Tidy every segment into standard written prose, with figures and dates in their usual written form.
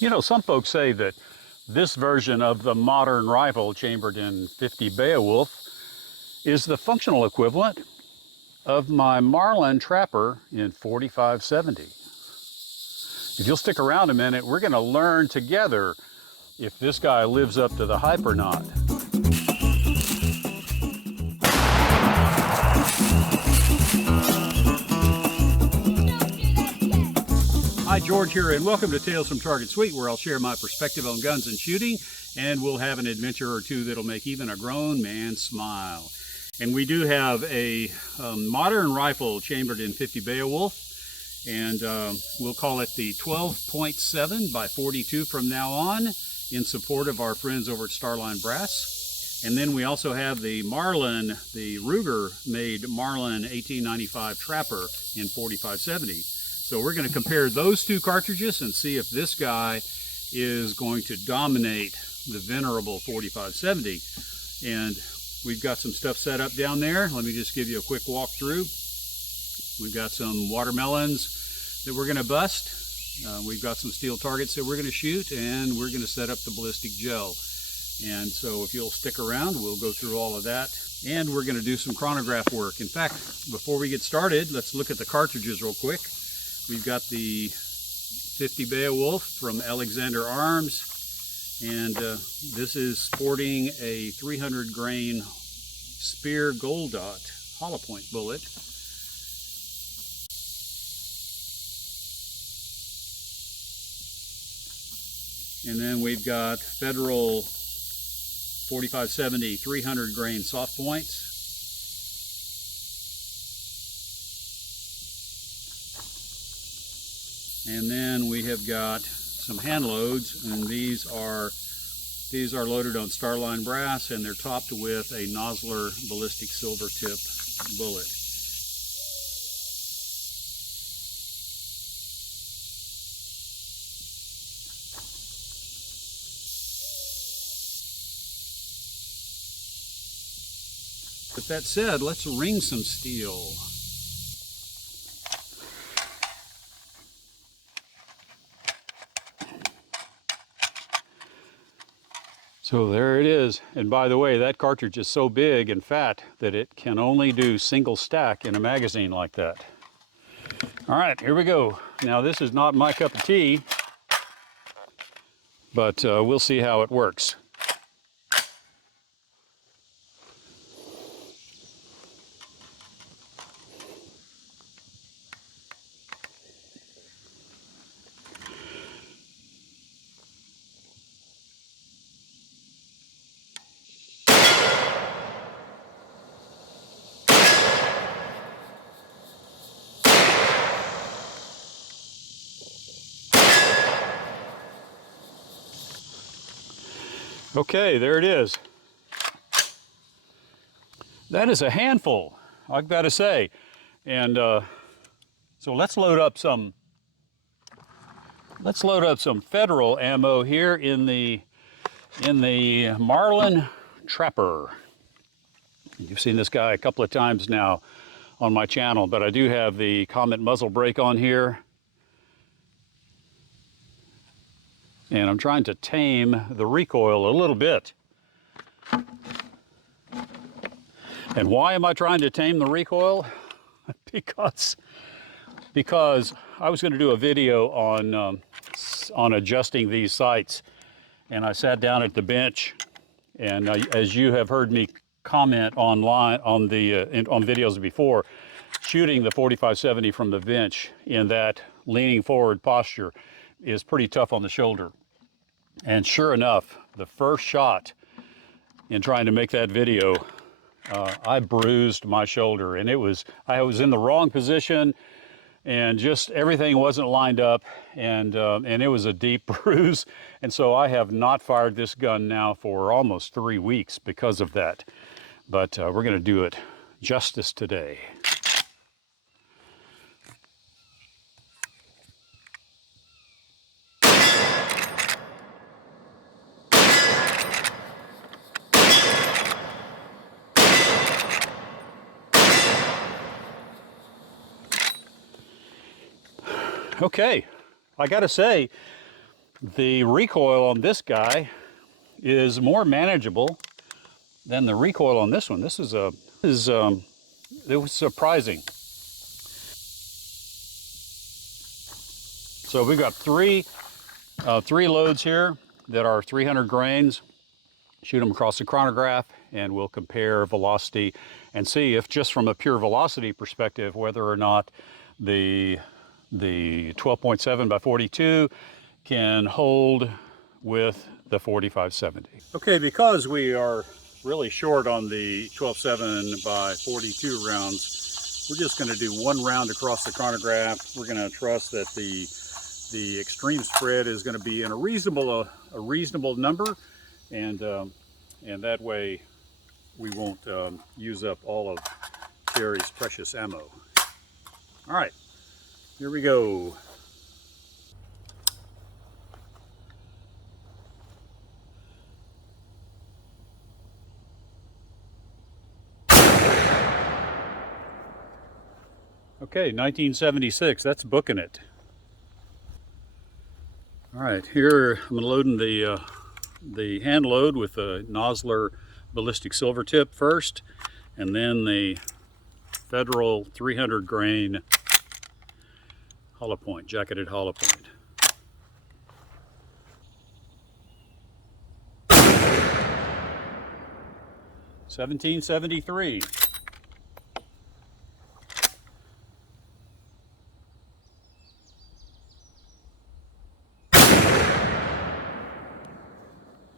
You know, some folks say that this version of the modern rifle, chambered in 50 Beowulf, is the functional equivalent of my Marlin trapper in 4570. If you'll stick around a minute, we're going to learn together if this guy lives up to the hype or not. Hi, George here, and welcome to Tales from Target Suite, where I'll share my perspective on guns and shooting, and we'll have an adventure or two that'll make even a grown man smile. And we do have a modern rifle chambered in 50 Beowulf, and we'll call it the 12.7 by 42 from now on, in support of our friends over at Starline Brass. And then we also have the Marlin, the Ruger-made Marlin 1895 Trapper in 4570. So we're going to compare those two cartridges and see if this guy is going to dominate the venerable 4570. And we've got some stuff set up down there. Let me just give you a quick walkthrough. We've got some watermelons that we're going to bust. We've got some steel targets that we're going to shoot, and we're going to set up the ballistic gel. And so if you'll stick around, we'll go through all of that. And we're going to do some chronograph work. In fact, before we get started, let's look at the cartridges real quick. We've got the 50 Beowulf from Alexander Arms, and this is sporting a 300 grain Spear Gold Dot hollow point bullet. And then we've got Federal 4570 300 grain soft points. And then we have got some hand loads, and these are loaded on Starline Brass, and they're topped with a Nosler Ballistic silver tip bullet. With that said, let's ring some steel. So there it is. And by the way, that cartridge is so big and fat that it can only do single stack in a magazine like that. All right, here we go. Now this is not my cup of tea, but we'll see how it works. Okay, there it is. That is a handful, I've got to say. And so let's load up some Federal ammo here in the Marlin Trapper. You've seen this guy a couple of times now on my channel, but I do have the Comet muzzle brake on here. And I'm trying to tame the recoil a little bit. And why am I trying to tame the recoil? because I was going to do a video on adjusting these sights, and I sat down at the bench, and as you have heard me comment online on videos before, shooting the 4570 from the bench in that leaning forward posture is pretty tough on the shoulder. And sure enough, the first shot in trying to make that video, I bruised my shoulder, and I was in the wrong position, and just everything wasn't lined up, and it was a deep bruise. And so I have not fired this gun now for almost 3 weeks because of that. But we're going to do it justice today. Okay, I gotta say, The recoil on this guy is more manageable than the recoil on this one. This is it was surprising. So we've got three loads here that are 300 grains. Shoot them across the chronograph, and we'll compare velocity and see if, just from a pure velocity perspective, whether or not the 12.7 by 42 can hold with the 4570. Okay, because we are really short on the 12.7 by 42 rounds, we're just going to do one round across the chronograph. We're going to trust that the extreme spread is going to be in a reasonable number, and that way we won't use up all of Terry's precious ammo. All right, here we go. Okay, 1976, that's booking it. All right, here I'm loading the hand load with the Nosler Ballistic silver tip first, and then the Federal 300 grain hollow point, jacketed hollow point. $17.73.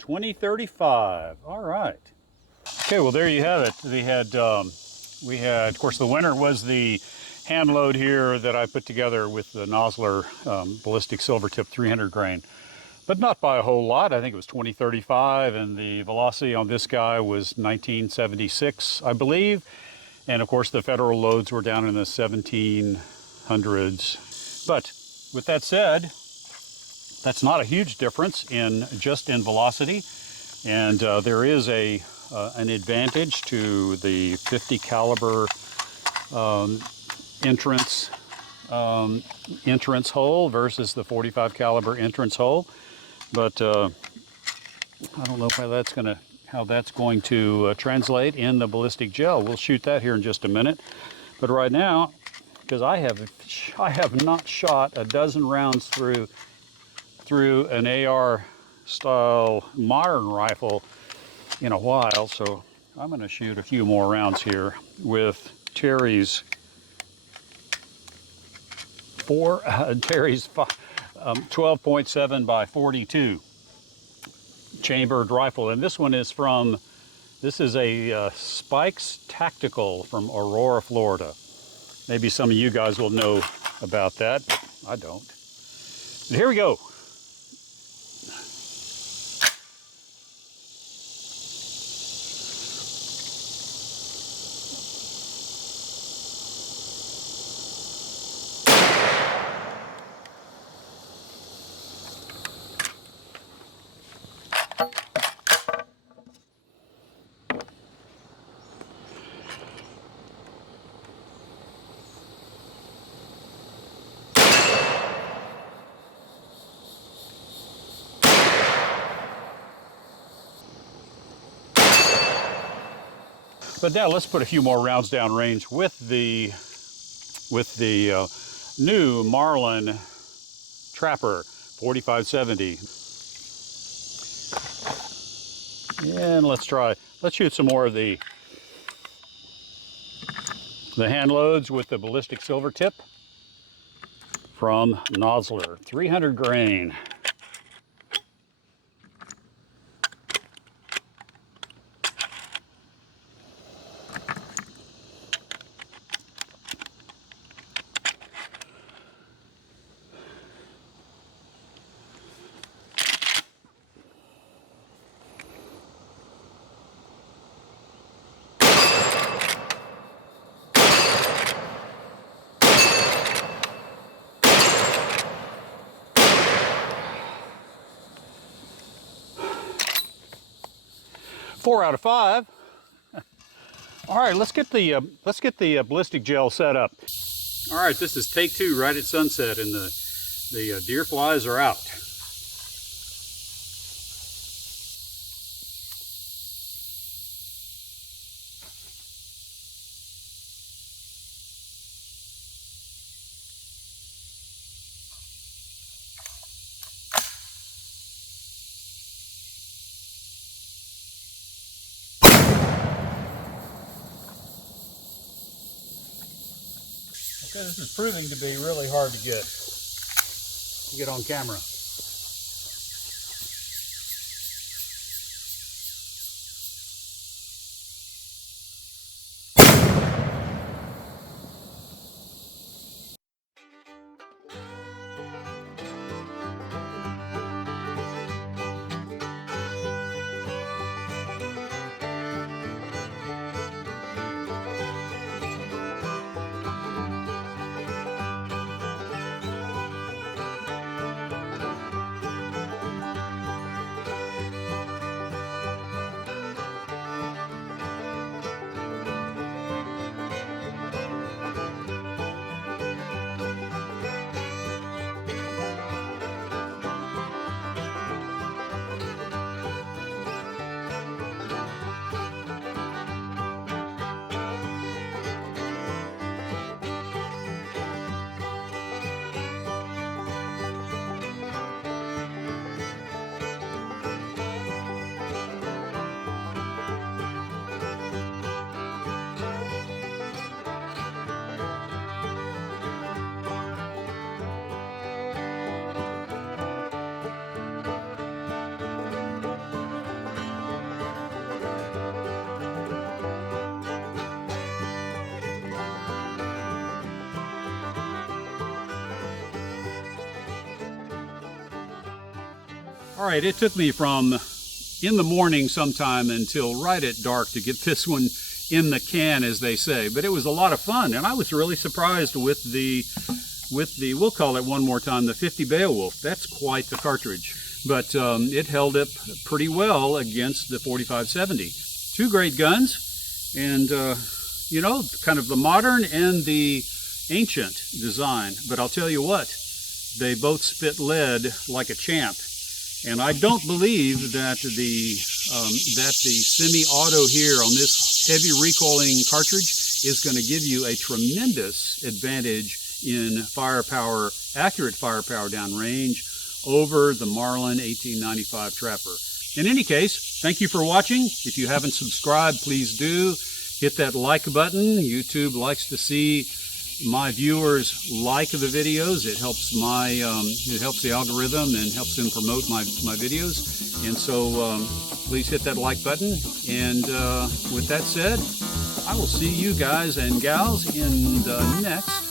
$20.35. All right. Okay, well there you have it. We had, of course, the winner was the hand load here that I put together with the Nosler Ballistic silver tip 300 grain, but not by a whole lot. I think it was $20.35, and the velocity on this guy was 1976, I believe. And of course, the Federal loads were down in the 1700s. But with that said, that's not a huge difference in velocity, and there is an advantage to the 50 caliber entrance hole versus the 45 caliber entrance hole. But I don't know how that's going to translate in the ballistic gel. We'll shoot that here in just a minute. But right now, because I have not shot a dozen rounds through an AR style modern rifle in a while, so I'm going to shoot a few more rounds here with Terry's 12.7 by 42 chambered rifle, and this one is this is a Spikes Tactical from Aurora, Florida. Maybe some of you guys will know about that, but I don't. And here we go. But now let's put a few more rounds down range with the new Marlin Trapper 4570. And let's shoot some more of the hand loads with the ballistic silver tip from Nosler, 300 grain. Four out of five. All right, let's get the ballistic gel set up. All right, this is take two right at sunset, and the deer flies are out. This is proving to be really hard to get on camera. All right, it took me from in the morning sometime until right at dark to get this one in the can, as they say. But it was a lot of fun, and I was really surprised with the we'll call it one more time, the 50 Beowulf. That's quite the cartridge. But it held up pretty well against the 4570. Two great guns, and you know, kind of the modern and the ancient design. But I'll tell you what, they both spit lead like a champ. And I don't believe that the semi-auto here on this heavy recoiling cartridge is going to give you a tremendous advantage in firepower, accurate firepower downrange over the Marlin 1895 Trapper. In any case, thank you for watching. If you haven't subscribed, please do. Hit that like button. YouTube likes to see my viewers like the videos. It helps it helps the algorithm and helps them promote my videos. And so please hit that like button. And with that said, I will see you guys and gals in the next